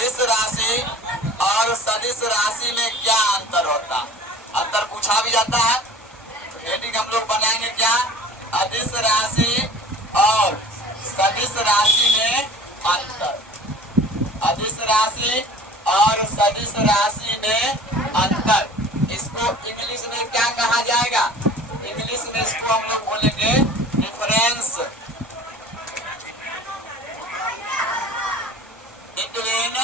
अदिश राशि और सदिश राशि में क्या अंतर होता है? अंतर पूछा भी जाता है। तो हेडिंग हम लोग बनाएंगे क्या? अदिश राशि और सदिश राशि में अंतर। अदिश राशि और सदिश राशि में अंतर, इसको इंग्लिश में क्या कहा जाएगा? इंग्लिश में इसको हम लोग बोलेंगे difference between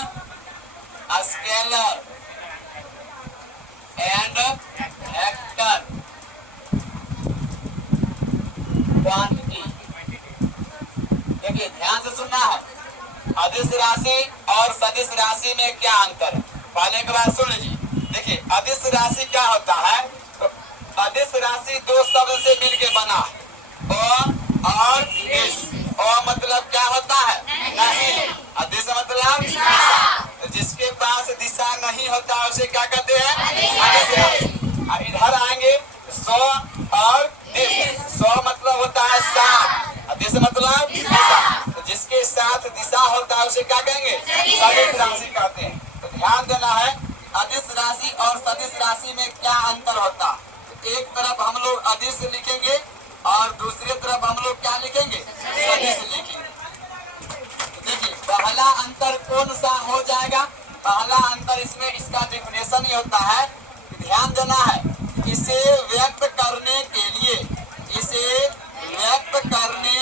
scalar and vector quantity. देखिए ध्यान से सुनना है। अदिश राशि और सदिश राशि में क्या अंतर है? पहले एक बार सुन लीजिए। देखिए अदिश राशि क्या होता है? तो अदिश राशि दो शब्द से मिलके बना, अ और इस। अ मतलब क्या होता है? नहीं। अदिश मतलब दिशा। जिसके पास दिशा नहीं होता उसे क्या कहते हैं? अदिश राशि। और इधर आएंगे सौ और दिश। सौ मतलब होता है साथ, दिश मतलब दिशा। तो जिसके साथ दिशा होता है उसे क्या कहेंगे? सदिश राशि कहते हैं। तो ध्यान देना है, अदिश राशि और सदिश राशि में क्या अंतर होता है? तो एक तरफ हम लोग अदिश लिखेंगे और दूसरी तरफ हम लोग क्या लिखेंगे? सदिश लिखेंगे। देखिए पहला अंतर कौन सा हो जाएगा? पहला अंतर इसमें इसका डेफिनेशन ही होता है। ध्यान देना है, इसे व्यक्त करने के लिए, इसे व्यक्त करने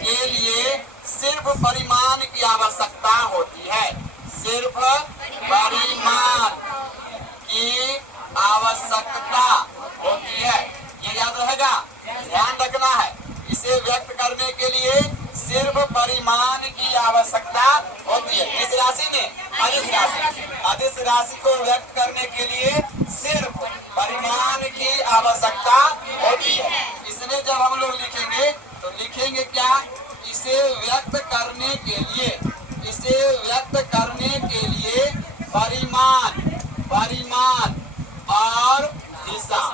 के लिए सिर्फ परिमाण की आवश्यकता होती है। सिर्फ परिमाण की आवश्यकता होती है, ये याद रहेगा। ध्यान रखना है, इसे व्यक्त करने के लिए सिर्फ परिमाण की आवश्यकता होती है। इस राशि में अदिश राशि, अदिश राशि को व्यक्त करने के लिए सिर्फ परिमाण की आवश्यकता होती है। इसमें जब हम लोग लिखेंगे तो लिखेंगे क्या? इसे व्यक्त करने के लिए, इसे व्यक्त करने के लिए परिमाण, परिमाण और दिशा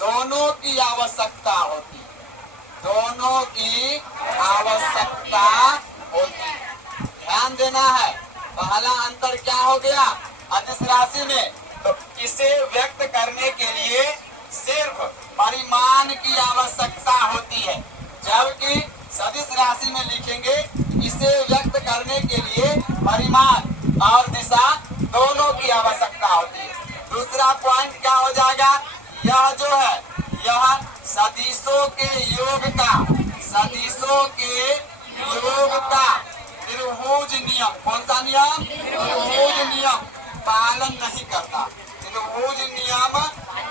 दोनों की आवश्यकता होती है। दोनों की आवश्यकता होती है। ध्यान देना है, पहला अंतर क्या हो गया? अदिश राशि में तो इसे व्यक्त करने के लिए सिर्फ परिमाण की आवश्यकता होती है, जबकि सदिश राशि में लिखेंगे इसे व्यक्त करने के लिए परिमाण और दिशा दोनों की आवश्यकता होती है। दूसरा पॉइंट क्या हो जाएगा? यह जो है, यह सदिशों के योग का, सदिशों के योग का त्रिभुज नियम, कौन सा नियम? त्रिभुज नियम पालन नहीं करता। त्रिभुज नियम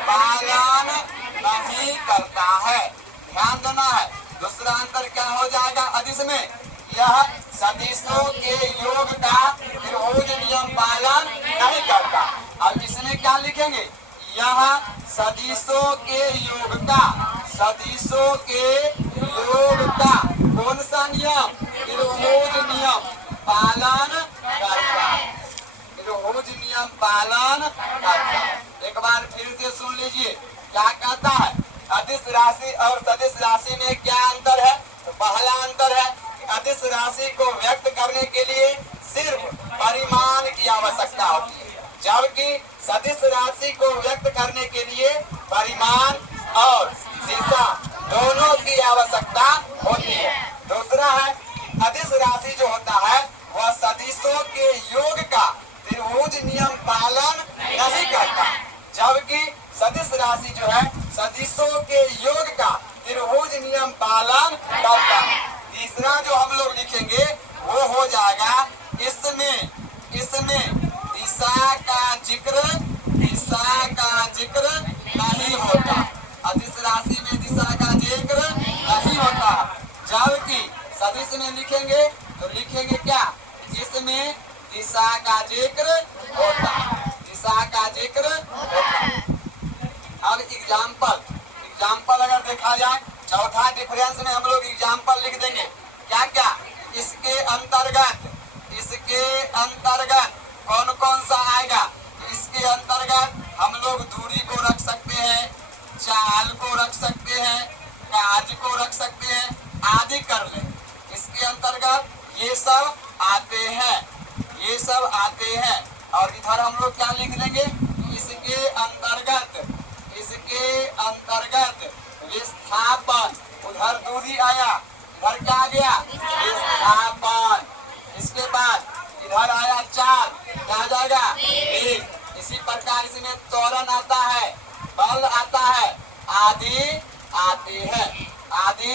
पालन नहीं करता है। ध्यान देना है। दूसरा अंतर क्या हो जाएगा अदिश में? यह सदिशों के योग का त्रिभुज नियम पालन नहीं करता। अब इसमें क्या लिखेंगे? यह सदिशों के योग का, सदिशों के योग का कौन सा नियम? त्रिभुज नियम पालन करता है। त्रिभुज नियम पालन करता है। एक बार फिर से सुन लीजिए, क्या कहता है? अदिश राशि और सदिश राशि में क्या अंतर है? तो पहला अंतर है कि अदिश राशि को व्यक्त करने के लिए सिर्फ परिमाण की आवश्यकता होती है, जबकि सदिश राशि को व्यक्त करने के लिए परिमाण और दिशा दोनों की आवश्यकता होती है। दूसरा है, अदिश राशि जो होता है वह सदिशों के योग का त्रिभुज नियम पालन नहीं करता, जबकि सदिश राशि जो है सदिशों के योग का त्रिभुज नियम पालन करता है। तीसरा जो हम लोग लिखेंगे वो हो जाएगा, इसमें, इसमें दिशा का जिक्र, दिशा का जिक्र नहीं होता। अदिश राशि में दिशा का जिक्र नहीं होता, जबकि सदिश में लिखेंगे तो लिखेंगे क्या? इसमें दिशा का जिक्र होता, दिशा का जिक्र होता। अब एग्जाम्पल, एग्जाम्पल अगर देखा जाए, चौथा डिफरेंस में हम लोग एग्जाम्पल लिख देंगे। क्या क्या? इसके अंतर्गत, इसके अंतर्गत कौन कौन सा आएगा? इसके अंतर्गत हम लोग दूरी को रख सकते हैं, चाल को रख सकते हैं, काज को रख सकते हैं, आदि कर ले। इसके अंतर्गत ये सब आ आते हैं, ये सब आते हैं। और इधर हम लोग क्या लिख लेंगे, इसके अंतर्गत विस्थापन। उधर दूरी आया, इधर क्या आ गया, विस्थापन। इसके बाद इधर आया 4, क्या आ जाएगा, वेग। इसी प्रकार इसमें त्वरण आता है, बल आता है, आदि आते हैं, आदि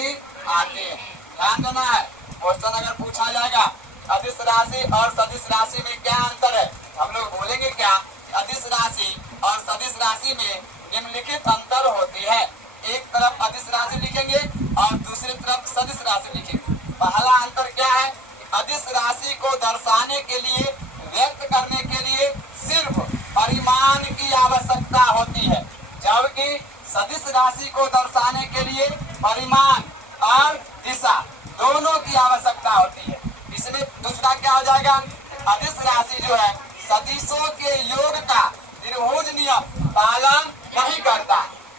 आते हैं। ध्यान देना है, क्वेश्चन अगर पूछा जाएगा अदिश राशि और सदिश राशि में क्या अंतर है, हम लोग बोलेंगे क्या, अदिश राशि और सदिश राशि में निम्नलिखित अंतर होती है। एक तरफ अदिश राशि लिखेंगे और दूसरी तरफ सदिश राशि लिखेंगे। पहला अंतर क्या है, अदिश राशि को दर्शाने के लिए, व्यक्त करने के लिए सिर्फ परिमाण की आवश्यकता होती है, जबकि सदिश राशि को दर्शाने के लिए परिमाण और दिशा दोनों की आवश्यकता होती है। इसमें दूसरा क्या हो जाएगा, अदिश राशि जो है सदिशों के योग का त्रिभुज नियम पालन नहीं करता,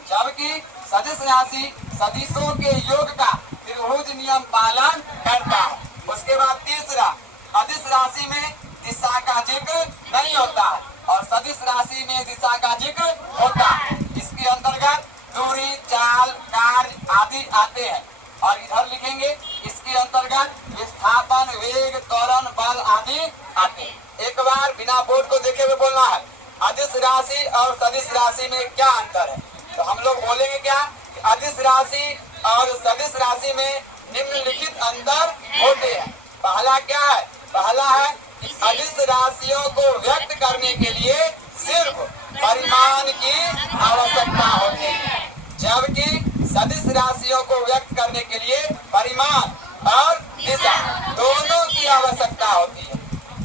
जबकि सदिश राशि सदिशों के योग का त्रिभुज नियम पालन करता है। उसके बाद तीसरा, अदिश राशि में दिशा का जिक्र नहीं होता और सदिश राशि में दिशा का जिक्र होता है। इसके अंतर्गत दूरी, चाल, कार्य आदि आते हैं। और इधर लिखेंगे इसके अंतर्गत विस्थापन, वेग, त्वरण, बल आदि आते हैं। एक बार बिना बोर्ड को देखे हुए बोलना है, अदिश राशि और सदिश राशि में क्या अंतर है। तो हम लोग बोलेंगे क्या, अदिश राशि और सदिश राशि में निम्नलिखित अंतर होते हैं। पहला क्या है, पहला है कि अदिश राशियों को व्यक्त करने के लिए सिर्फ परिमाण की आवश्यकता होती है, जबकि सदिश राशियों को व्यक्त करने के लिए परिमाण और दिशा दोनों की आवश्यकता होती है।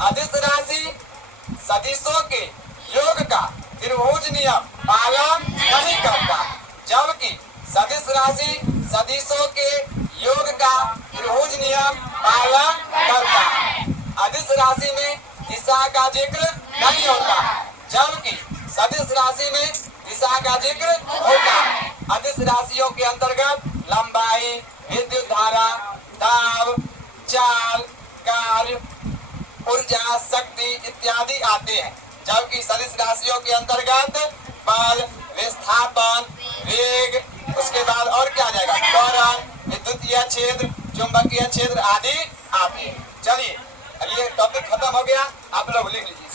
अदिश राशि सदिशों के योग का त्रिभुज नियम पालन नहीं करता, जबकि सदिश राशि सदिशों के योग का त्रिभुज नियम पालन करता है। अदिश राशि में दिशा का जिक्र नहीं होता, जबकि सदिश राशि में दिशा का जिक्र होता है। अदिश राशियों के अंतर्गत लंबाई, विद्युत धारा, दाब, चाल, कार्य, ऊर्जा, शक्ति इत्यादि आते हैं, जबकि सदिश राशियों के अंतर्गत बल, विस्थापन, वेग, उसके बाद और क्या आ जाएगा, त्वरण, विद्युतीय क्षेत्र, चुंबकीय क्षेत्र आदि आते हैं। चलिए, ये टॉपिक खत्म हो गया, आप लोग लिख लीजिए।